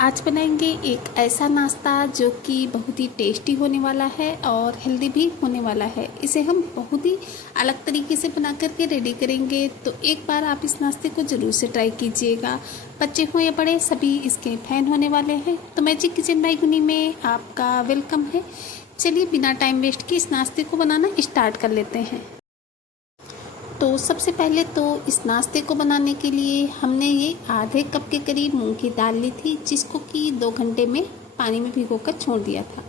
आज बनाएंगे एक ऐसा नाश्ता जो कि बहुत ही टेस्टी होने वाला है और हेल्दी भी होने वाला है। इसे हम बहुत ही अलग तरीके से बना करके रेडी करेंगे, तो एक बार आप इस नाश्ते को ज़रूर से ट्राई कीजिएगा। बच्चे हों या बड़े, सभी इसके फैन होने वाले हैं। तो मैजिक किचन बाय गुनी में आपका वेलकम है। चलिए बिना टाइम वेस्ट किए इस नाश्ते को बनाना स्टार्ट कर लेते हैं। तो सबसे पहले तो इस नाश्ते को बनाने के लिए हमने ये आधे कप के करीब मूंग की दाल ली थी, जिसको कि 2 घंटे में पानी में भिगोकर छोड़ दिया था।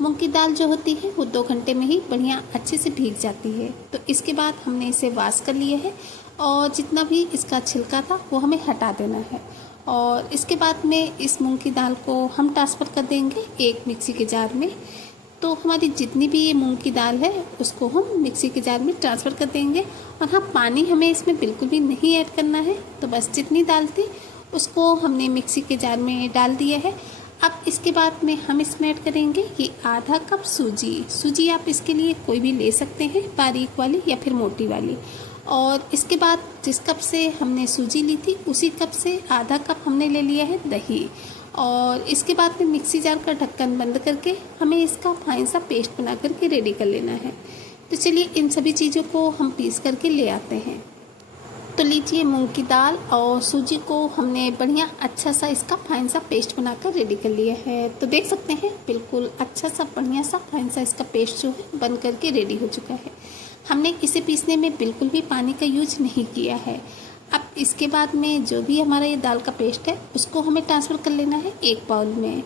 मूंग की दाल जो होती है वो 2 घंटे में ही बढ़िया अच्छे से भीग जाती है। तो इसके बाद हमने इसे वॉश कर लिया है और जितना भी इसका छिलका था वो हमें हटा देना है। और इसके बाद में इस मूँग की दाल को हम ट्रांसफ़र कर देंगे एक मिक्सी के जार में। तो हमारी जितनी भी ये मूंग की दाल है उसको हम मिक्सी के जार में ट्रांसफ़र कर देंगे। और हाँ, पानी हमें इसमें बिल्कुल भी नहीं ऐड करना है। तो बस जितनी दाल थी उसको हमने मिक्सी के जार में डाल दिया है। अब इसके बाद में हम इसमें ऐड करेंगे ये आधा कप सूजी आप इसके लिए कोई भी ले सकते हैं, बारीक वाली या फिर मोटी वाली। और इसके बाद जिस कप से हमने सूजी ली थी उसी कप से आधा कप हमने ले लिया है दही। और इसके बाद में मिक्सी जार का ढक्कन बंद करके हमें इसका फाइन सा पेस्ट बना करके रेडी कर लेना है। तो चलिए इन सभी चीज़ों को हम पीस करके ले आते हैं। तो लीजिए मूंग की दाल और सूजी को हमने बढ़िया अच्छा सा इसका फाइन सा पेस्ट बनाकर रेडी कर लिया है। तो देख सकते हैं बिल्कुल अच्छा सा बढ़िया सा फाइन सा इसका पेस्ट जो है बन करके रेडी हो चुका है। हमने इसे पीसने में बिल्कुल भी पानी का यूज नहीं किया है। अब इसके बाद में जो भी हमारा ये दाल का पेस्ट है उसको हमें ट्रांसफ़र कर लेना है एक बाउल में।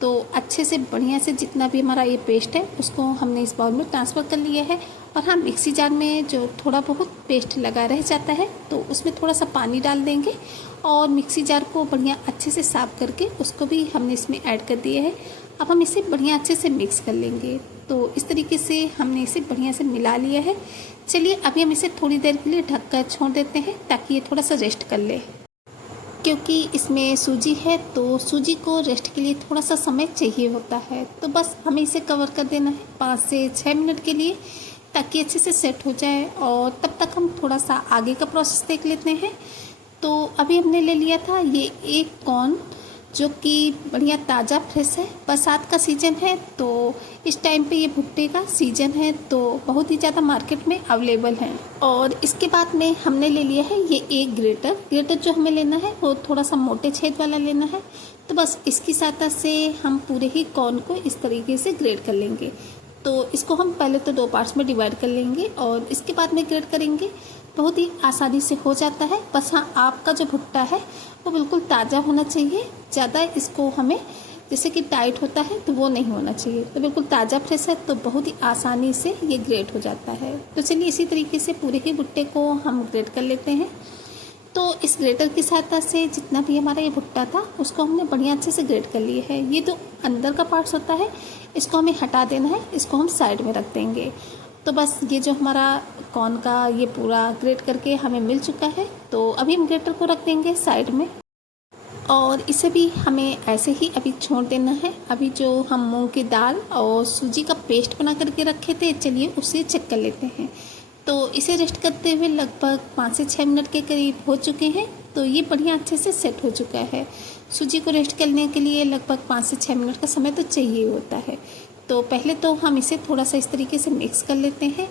तो अच्छे से बढ़िया से जितना भी हमारा ये पेस्ट है उसको हमने इस बाउल में ट्रांसफ़र कर लिया है। और हाँ, मिक्सी जार में जो थोड़ा बहुत पेस्ट लगा रह जाता है तो उसमें थोड़ा सा पानी डाल देंगे और मिक्सी जार को बढ़िया अच्छे से साफ़ करके उसको भी हमने इसमें ऐड कर दिया है। अब हम इसे बढ़िया अच्छे से मिक्स कर लेंगे। तो इस तरीके से हमने इसे बढ़िया से मिला लिया है। चलिए अभी हम इसे थोड़ी देर के लिए ढक कर छोड़ देते हैं ताकि ये थोड़ा सा रेस्ट कर ले, क्योंकि इसमें सूजी है तो सूजी को रेस्ट के लिए थोड़ा सा समय चाहिए होता है। तो बस हमें इसे कवर कर देना है 5 से 6 मिनट के लिए, ताकि अच्छे से सेट हो जाए। और तब तक हम थोड़ा सा आगे का प्रोसेस देख लेते हैं। तो अभी हमने ले लिया था ये एक कॉर्न, जो कि बढ़िया ताज़ा फ्रेश है। बरसात का सीज़न है तो इस टाइम पे ये भुट्टे का सीज़न है, तो बहुत ही ज़्यादा मार्केट में अवेलेबल है। और इसके बाद में हमने ले लिया है ये एक ग्रेटर जो हमें लेना है वो थोड़ा सा मोटे छेद वाला लेना है। तो बस इसकी सहायता से हम पूरे ही कॉर्न को इस तरीके से ग्रेट कर लेंगे। तो इसको हम पहले तो 2 पार्ट्स में डिवाइड कर लेंगे और इसके बाद में ग्रेट करेंगे। बहुत ही आसानी से हो जाता है। बस हाँ, आपका जो भुट्टा है वो बिल्कुल ताज़ा होना चाहिए। ज़्यादा इसको हमें जैसे कि टाइट होता है तो वो नहीं होना चाहिए। तो बिल्कुल ताज़ा फ्रेश है तो बहुत ही आसानी से ये ग्रेट हो जाता है। तो चलिए इसी तरीके से पूरे ही भुट्टे को हम ग्रेट कर लेते हैं। तो इस ग्रेटर की सहायता से जितना भी हमारा ये भुट्टा था उसको हमने बढ़िया अच्छे से ग्रेट कर लिया है। ये जो अंदर का पार्ट्स होता है इसको हमें हटा देना है, इसको हम साइड में रख देंगे। तो बस ये जो हमारा कॉर्न का ये पूरा ग्रेट करके हमें मिल चुका है। तो अभी हम ग्रेटर को रख देंगे साइड में और इसे भी हमें ऐसे ही अभी छोड़ देना है। अभी जो हम मूंग की दाल और सूजी का पेस्ट बना करके रखे थे, चलिए उसे चेक कर लेते हैं। तो इसे रेस्ट करते हुए लगभग 5 से 6 मिनट के करीब हो चुके हैं। तो ये बढ़िया अच्छे से सेट हो चुका है। सूजी को रेस्ट करने के लिए लगभग 5 से 6 मिनट का समय तो चाहिए होता है। तो पहले तो हम इसे थोड़ा सा इस तरीके से मिक्स कर लेते हैं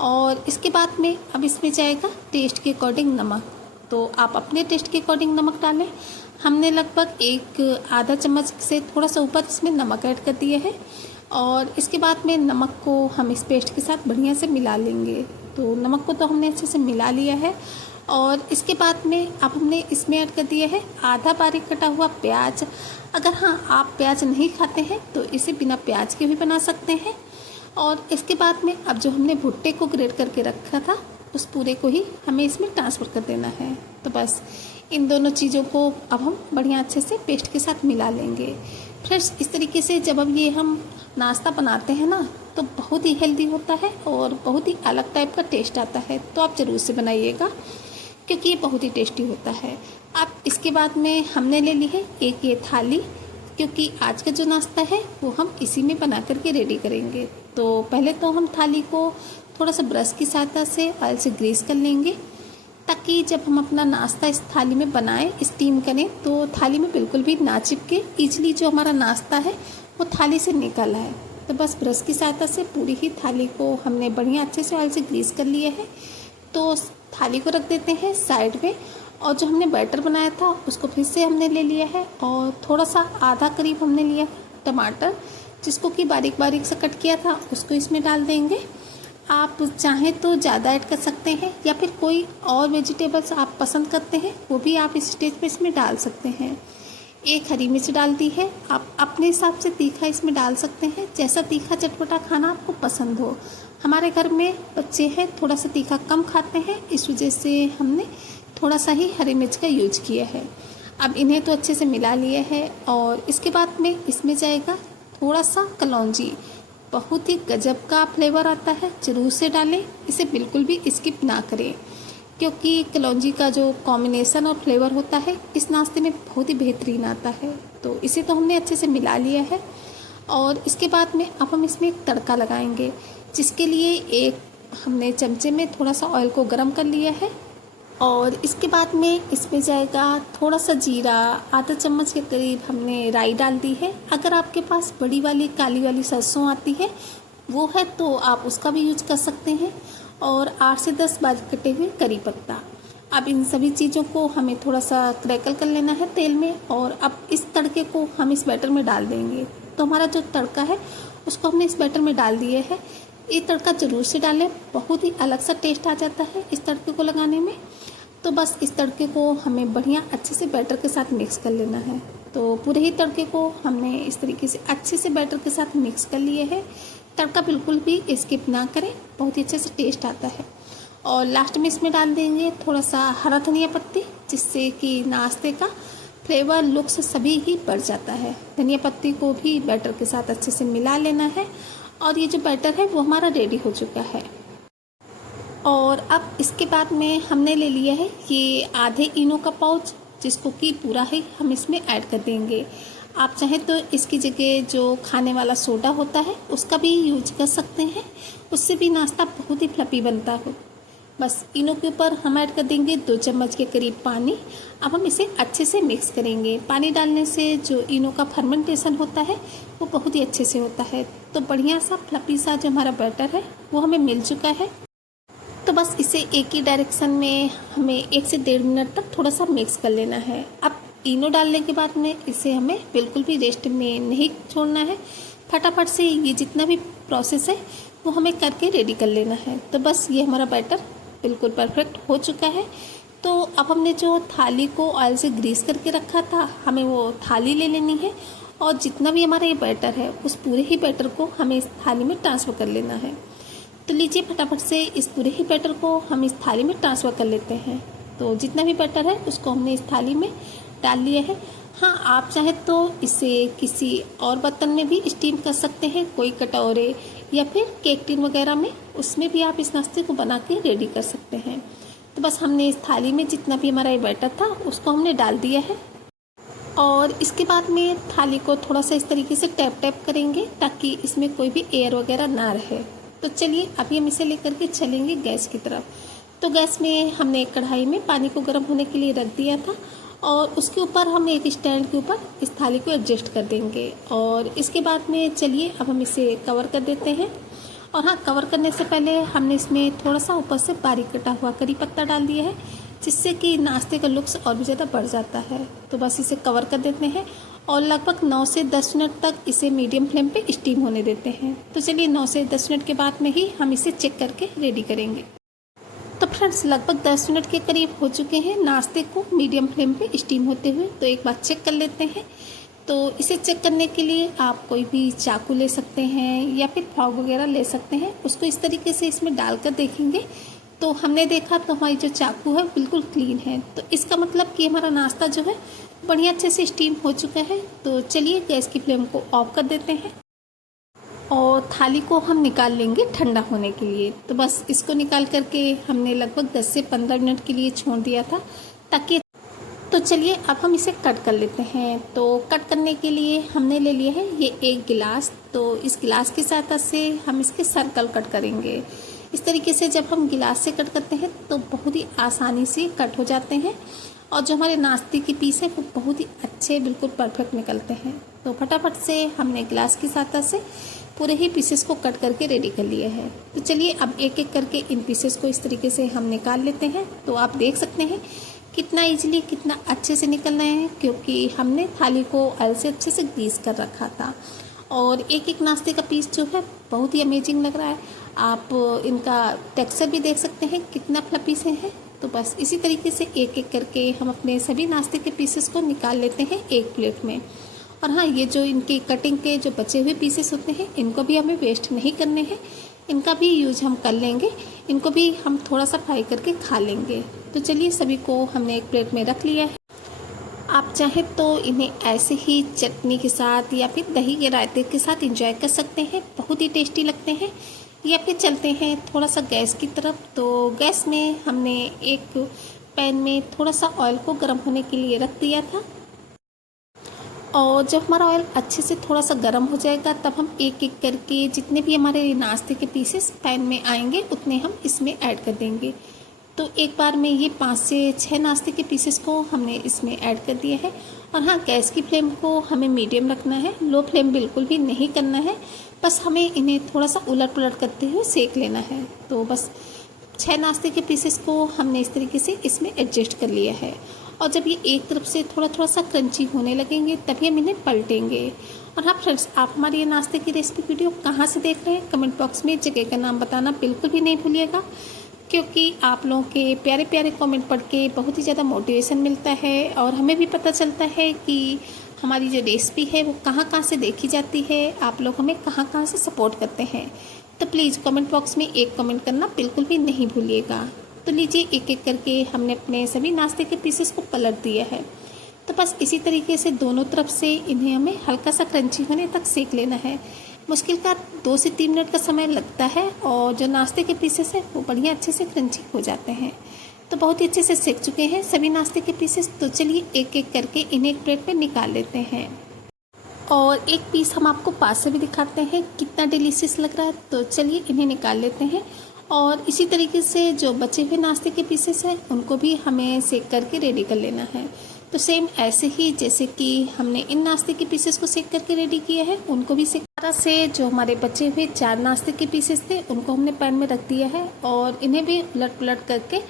और इसके बाद में अब इसमें जाएगा टेस्ट के अकॉर्डिंग नमक। तो आप अपने टेस्ट के अकॉर्डिंग नमक डालें। हमने लगभग एक आधा चम्मच से थोड़ा सा ऊपर इसमें नमक ऐड कर दिया है और इसके बाद में नमक को हम इस पेस्ट के साथ बढ़िया से मिला लेंगे। तो नमक को तो हमने अच्छे से मिला लिया है और इसके बाद में अब हमने इसमें ऐड कर दिया है आधा बारीक कटा हुआ प्याज। अगर हाँ, आप प्याज नहीं खाते हैं तो इसे बिना प्याज के भी बना सकते हैं। और इसके बाद में अब जो हमने भुट्टे को ग्रेट करके रखा था उस पूरे को ही हमें इसमें ट्रांसफ़र कर देना है। तो बस इन दोनों चीज़ों को अब हम बढ़िया अच्छे से पेस्ट के साथ मिला लेंगे। फ्रेंड्स, इस तरीके से जब अब ये हम नाश्ता बनाते हैं ना तो बहुत ही हेल्दी होता है और बहुत ही अलग टाइप का टेस्ट आता है। तो आप ज़रूर से बनाइएगा क्योंकि ये बहुत ही टेस्टी होता है। अब इसके बाद में हमने ले ली है एक ये थाली, क्योंकि आज का जो नाश्ता है वो हम इसी में बना करके रेडी करेंगे। तो पहले तो हम थाली को थोड़ा सा ब्रश की सहायता से ऑयल से ग्रीस कर लेंगे। ताकि जब हम अपना नाश्ता इस थाली में बनाएं, स्टीम करें, तो थाली में बिल्कुल भी ना चिपके, ईजिली जो हमारा नाश्ता है वो थाली से निकल आए। तो बस ब्रश की सहायता से पूरी ही थाली को हमने बढ़िया अच्छे से ऑयल से ग्रीस कर लिया है। तो थाली को रख देते हैं साइड में, और जो हमने बैटर बनाया था उसको फिर से हमने ले लिया है, और थोड़ा सा आधा करीब हमने लिया टमाटर, जिसको कि बारीक बारीक से कट किया था, उसको इसमें डाल देंगे। आप चाहें तो ज़्यादा ऐड कर सकते हैं, या फिर कोई और वेजिटेबल्स आप पसंद करते हैं वो भी आप इस स्टेज पे इसमें डाल सकते हैं। एक हरी मिर्च डाल दी है, आप अपने हिसाब से तीखा इसमें डाल सकते हैं, जैसा तीखा चटपटा खाना आपको पसंद हो। हमारे घर में बच्चे हैं, थोड़ा सा तीखा कम खाते हैं, इस वजह से हमने थोड़ा सा ही हरी मिर्च का यूज किया है। अब इन्हें तो अच्छे से मिला लिया है, और इसके बाद में इसमें जाएगा थोड़ा सा कलौंजी। बहुत ही गजब का फ्लेवर आता है, ज़रूर से डालें, इसे बिल्कुल भी स्किप ना करें, क्योंकि कलौंजी का जो कॉम्बिनेशन और फ्लेवर होता है इस नाश्ते में बहुत ही बेहतरीन आता है। तो इसे तो हमने अच्छे से मिला लिया है, और इसके बाद में अब हम इसमें एक तड़का लगाएंगे, जिसके लिए एक हमने चमचे में थोड़ा सा ऑयल को गर्म कर लिया है, और इसके बाद में इसमें जाएगा थोड़ा सा जीरा, आधा चम्मच के करीब हमने राई डाल दी है। अगर आपके पास बड़ी वाली काली वाली सरसों आती है वो है तो आप उसका भी यूज कर सकते हैं, और 8 से 10 बारीक कटे हुए करी पत्ता। अब इन सभी चीज़ों को हमें थोड़ा सा क्रैकल कर लेना है तेल में, और अब इस तड़के को हम इस बैटर में डाल देंगे। तो हमारा जो तड़का है उसको हमने इस बैटर में डाल दिया है। ये तड़का ज़रूर से डालें, बहुत ही अलग सा टेस्ट आ जाता है इस तड़के को लगाने में। तो बस इस तड़के को हमें बढ़िया अच्छे से बैटर के साथ मिक्स कर लेना है। तो पूरे ही तड़के को हमने इस तरीके से अच्छे से बैटर के साथ मिक्स कर लिए है। तड़का बिल्कुल भी स्किप ना करें, बहुत ही अच्छे से टेस्ट आता है। और लास्ट में इसमें डाल देंगे थोड़ा सा हरा धनिया पत्ती, जिससे कि नाश्ते का फ्लेवर लुक्स सभी ही बढ़ जाता है। धनिया पत्ती को भी बैटर के साथ अच्छे से मिला लेना है, और ये जो बैटर है वो हमारा रेडी हो चुका है। और अब इसके बाद में हमने ले लिया है ये आधे इनो का पाउच, जिसको कि पूरा ही हम इसमें ऐड कर देंगे। आप चाहें तो इसकी जगह जो खाने वाला सोडा होता है उसका भी यूज कर सकते हैं, उससे भी नाश्ता बहुत ही फ्लफी बनता है। बस इनो के ऊपर हम ऐड कर देंगे 2 चम्मच के करीब पानी। अब हम इसे अच्छे से मिक्स करेंगे। पानी डालने से जो इनो का फर्मेंटेशन होता है वो बहुत ही अच्छे से होता है। तो बढ़िया सा फ्लफी सा जो हमारा बैटर है वो हमें मिल चुका है। तो बस इसे एक ही डायरेक्शन में हमें 1 से 1.5 मिनट तक थोड़ा सा मिक्स कर लेना है। अब इनो डालने के बाद में इसे हमें बिल्कुल भी रेस्ट में नहीं छोड़ना है, फटाफट से ये जितना भी प्रोसेस है वो हमें करके रेडी कर लेना है। तो बस ये हमारा बैटर बिल्कुल परफेक्ट हो चुका है। तो अब हमने जो थाली को ऑयल से ग्रीस करके रखा था, हमें वो थाली ले लेनी है, और जितना भी हमारा ये बैटर है उस पूरे ही बैटर को हमें इस थाली में ट्रांसफ़र कर लेना है। तो लीजिए फटाफट से इस पूरे ही बैटर को हम इस थाली में ट्रांसफ़र कर लेते हैं। तो जितना भी बैटर है उसको हमने इस थाली में डाल लिया है। हाँ, आप चाहे तो इसे किसी और बर्तन में भी स्टीम कर सकते हैं, कोई कटोरे या फिर केक टिन वगैरह में, उसमें भी आप इस नाश्ते को बना के रेडी कर सकते हैं। तो बस हमने इस थाली में जितना भी हमारा ये बैटर था उसको हमने डाल दिया है, और इसके बाद में थाली को थोड़ा सा इस तरीके से टैप टैप करेंगे ताकि इसमें कोई भी एयर वगैरह ना रहे। तो चलिए अभी हम इसे लेकर के चलेंगे गैस की तरफ। तो गैस में हमने एक कढ़ाई में पानी को गर्म होने के लिए रख दिया था, और उसके ऊपर हम एक स्टैंड के ऊपर इस थाली को एडजस्ट कर देंगे। और इसके बाद में चलिए अब हम इसे कवर कर देते हैं। और हाँ, कवर करने से पहले हमने इसमें थोड़ा सा ऊपर से बारीक कटा हुआ करी पत्ता डाल दिया है, जिससे कि नाश्ते का लुक्स और भी ज़्यादा बढ़ जाता है। तो बस इसे कवर कर देते हैं, और लगभग 9 से 10 मिनट तक इसे मीडियम फ्लेम पे स्टीम होने देते हैं। तो चलिए 9 से 10 मिनट के बाद में ही हम इसे चेक करके रेडी करेंगे। तो फ्रेंड्स, लगभग 10 मिनट के करीब हो चुके हैं नाश्ते को मीडियम फ्लेम पे स्टीम होते हुए। तो एक बार चेक कर लेते हैं। तो इसे चेक करने के लिए आप कोई भी चाकू ले सकते हैं या फिर फॉग वगैरह ले सकते हैं, उसको इस तरीके से इसमें डालकर देखेंगे। तो हमने देखा तो हमारी जो चाकू है बिल्कुल क्लीन है, तो इसका मतलब कि हमारा नाश्ता जो है बढ़िया अच्छे से स्टीम हो चुका है। तो चलिए गैस की फ्लेम को ऑफ कर देते हैं, और थाली को हम निकाल लेंगे ठंडा होने के लिए। तो बस इसको निकाल करके हमने लगभग 10 से 15 मिनट के लिए छोड़ दिया था ताकि। तो चलिए अब हम इसे कट कर लेते हैं। तो कट करने के लिए हमने ले लिया है ये एक गिलास। तो इस गिलास की सहायता से हम इसके सर्कल कट करेंगे। इस तरीके से जब हम गिलास से कट करते हैं तो बहुत ही आसानी से कट हो जाते हैं और जो हमारे नाश्ते के पीस हैं वो बहुत ही अच्छे बिल्कुल परफेक्ट निकलते हैं। तो फटाफट से हमने गिलास की सहायता से पूरे ही पीसेस को कट करके रेडी कर लिया है। तो चलिए अब एक एक करके इन पीसेस को इस तरीके से हम निकाल लेते हैं। तो आप देख सकते हैं कितना इजीली कितना अच्छे से निकल रहे हैं, क्योंकि हमने थाली को ऑयल से अच्छे से ग्रीस कर रखा था। और एक एक नाश्ते का पीस जो है बहुत ही अमेजिंग लग रहा है। आप इनका टेक्सचर भी देख सकते हैं कितना फ्लफी से है। तो बस इसी तरीके से एक एक करके हम अपने सभी नाश्ते के पीसेस को निकाल लेते हैं एक प्लेट में। और हाँ, ये जो इनकी कटिंग के जो बचे हुए पीसेस होते हैं इनको भी हमें वेस्ट नहीं करने हैं, इनका भी यूज हम कर लेंगे, इनको भी हम थोड़ा सा फ्राई करके खा लेंगे। तो चलिए सभी को हमने एक प्लेट में रख लिया है। आप चाहें तो इन्हें ऐसे ही चटनी के साथ या फिर दही के रायते के साथ एंजॉय कर सकते हैं, बहुत ही टेस्टी लगते हैं। या फिर चलते हैं थोड़ा सा गैस की तरफ। तो गैस में हमने एक पैन में थोड़ा सा ऑयल को गर्म होने के लिए रख दिया था, और जब हमारा ऑयल अच्छे से थोड़ा सा गर्म हो जाएगा तब हम एक एक करके जितने भी हमारे नाश्ते के पीसेस पैन में आएंगे उतने हम इसमें ऐड कर देंगे। तो एक बार में ये 5 से 6 नाश्ते के पीसेस को हमने इसमें ऐड कर दिया है। और हाँ, गैस की फ्लेम को हमें मीडियम रखना है, लो फ्लेम बिल्कुल भी नहीं करना है। बस हमें इन्हें थोड़ा सा उलट पुलट करते हुए सेक लेना है। तो बस 6 नाश्ते के पीसेस को हमने इस तरीके से इसमें एडजस्ट कर लिया है। और जब ये एक तरफ से थोड़ा थोड़ा सा क्रंची होने लगेंगे तभी हम इन्हें पलटेंगे। और हाँ फ्रेंड्स, आप हमारी ये नाश्ते की रेसिपी वीडियो कहाँ से देख रहे हैं कमेंट बॉक्स में जगह का नाम बताना बिल्कुल भी नहीं भूलिएगा, क्योंकि आप लोगों के प्यारे प्यारे कमेंट पढ़ के बहुत ही ज़्यादा मोटिवेशन मिलता है और हमें भी पता चलता है कि हमारी जो रेसिपी है वो कहाँ कहाँ से देखी जाती है, आप लोग हमें कहाँ कहाँ से सपोर्ट करते हैं। तो प्लीज़ कमेंट बॉक्स में एक कमेंट करना बिल्कुल भी नहीं भूलिएगा। तो लीजिए एक एक करके हमने अपने सभी नाश्ते के पीसेस को पलट दिया है। तो बस इसी तरीके से दोनों तरफ से इन्हें हमें हल्का सा क्रंची होने तक सेक लेना है। मुश्किल का 2 से 3 मिनट का समय लगता है और जो नाश्ते के पीसेस हैं वो बढ़िया अच्छे से क्रंची हो जाते हैं। तो बहुत ही अच्छे से सेक चुके हैं सभी नाश्ते के पीसेस। तो चलिए एक एक करके इन्हें एक प्लेट में निकाल लेते हैं। और एक पीस हम आपको पास से भी दिखाते हैं कितना डिलीशियस लग रहा है। तो चलिए इन्हें निकाल लेते हैं। और इसी तरीके से जो बचे हुए नाश्ते के पीसेस हैं उनको भी हमें सेक करके रेडी कर लेना है। तो सेम ऐसे ही जैसे कि हमने इन नाश्ते के पीसेस को सेक करके रेडी किया है उनको भी सेक से जो हमारे बचे हुए 4 नाश्ते के पीसेस थे उनको हमने पैन में रख दिया है। और इन्हें भी उलट पुलट करके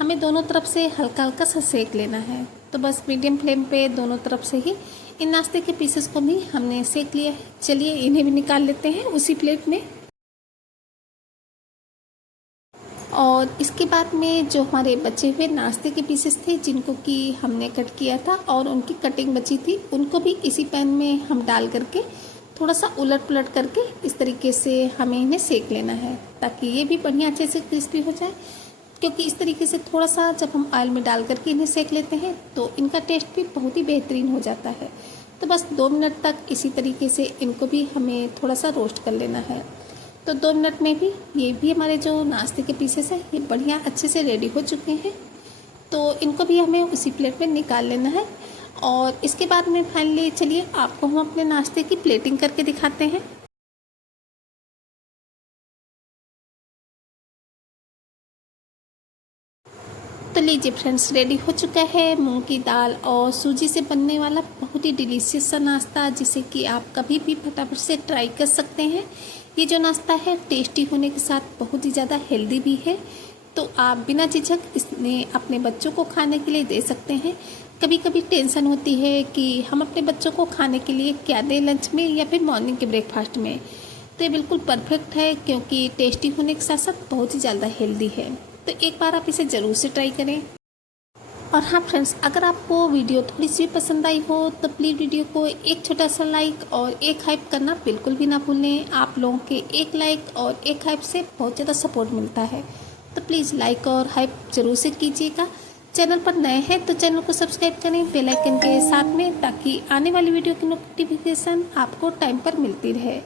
हमें दोनों तरफ से हल्का हल्का सा सेक लेना है। तो बस मीडियम फ्लेम पे दोनों तरफ से ही इन नाश्ते के पीसेस को भी हमने सेक लिया है। चलिए इन्हें भी निकाल लेते हैं उसी प्लेट में। और इसके बाद में जो हमारे बचे हुए नाश्ते के पीसेस थे जिनको कि हमने कट किया था और उनकी कटिंग बची थी उनको भी इसी पैन में हम डाल करके थोड़ा सा उलट पुलट करके इस तरीके से हमें इन्हें सेक लेना है, ताकि ये भी बढ़िया अच्छे से क्रिस्पी हो जाए। क्योंकि इस तरीके से थोड़ा सा जब हम ऑयल में डाल करके इन्हें सेक लेते हैं तो इनका टेस्ट भी बहुत ही बेहतरीन हो जाता है। तो बस 2 मिनट तक इसी तरीके से इनको भी हमें थोड़ा सा रोस्ट कर लेना है। तो 2 मिनट में भी ये भी हमारे जो नाश्ते के पीसेस हैं ये बढ़िया अच्छे से रेडी हो चुके हैं। तो इनको भी हमें उसी प्लेट में निकाल लेना है। और इसके बाद में फाइनली चलिए आपको हम अपने नाश्ते की प्लेटिंग करके दिखाते हैं। तो लीजिए फ्रेंड्स, रेडी हो चुका है मूंग की दाल और सूजी से बनने वाला बहुत ही डिलीशियस सा नाश्ता, जिसे कि आप कभी भी फटाफट से ट्राई कर सकते हैं। ये जो नाश्ता है टेस्टी होने के साथ बहुत ही ज़्यादा हेल्दी भी है। तो आप बिना झिझक इसमें अपने बच्चों को खाने के लिए दे सकते हैं। कभी कभी टेंशन होती है कि हम अपने बच्चों को खाने के लिए क्या दें लंच में या फिर मॉर्निंग के ब्रेकफास्ट में। तो ये बिल्कुल परफेक्ट है, क्योंकि टेस्टी होने के साथ साथ बहुत ही ज़्यादा हेल्दी है। तो एक बार आप इसे ज़रूर से ट्राई करें। और हाँ फ्रेंड्स, अगर आपको वीडियो थोड़ी सी पसंद आई हो तो प्लीज़ वीडियो को एक छोटा सा लाइक और एक हाइप करना बिल्कुल भी ना भूलें। आप लोगों के एक लाइक और एक हाइप से बहुत ज़्यादा सपोर्ट मिलता है। तो प्लीज़ लाइक और हाइप ज़रूर से कीजिएगा। चैनल पर नए हैं तो चैनल को सब्सक्राइब करें बेल आइकन के साथ में, ताकि आने वाली वीडियो की नोटिफिकेशन आपको टाइम पर मिलती रहे।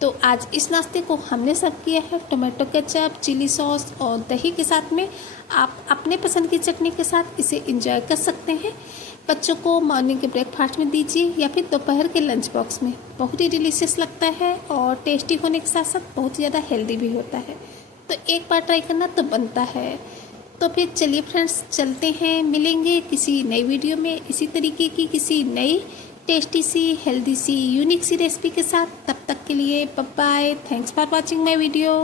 तो आज इस नाश्ते को हमने सर्व किया है टोमेटो केचप, चिली सॉस और दही के साथ में। आप अपने पसंद की चटनी के साथ इसे एंजॉय कर सकते हैं। बच्चों को मॉर्निंग के ब्रेकफास्ट में दीजिए या फिर दोपहर के लंच बॉक्स में। बहुत ही डिलीशियस लगता है और टेस्टी होने के साथ साथ बहुत ज़्यादा हेल्दी भी होता है। तो एक बार ट्राई करना तो बनता है। तो फिर चलिए फ्रेंड्स, चलते हैं, मिलेंगे किसी नई वीडियो में इसी तरीके की किसी नई टेस्टी सी, हेल्दी सी, यूनिक सी रेसिपी के साथ। तब तक के लिए bye bye. Thanks for watching my video.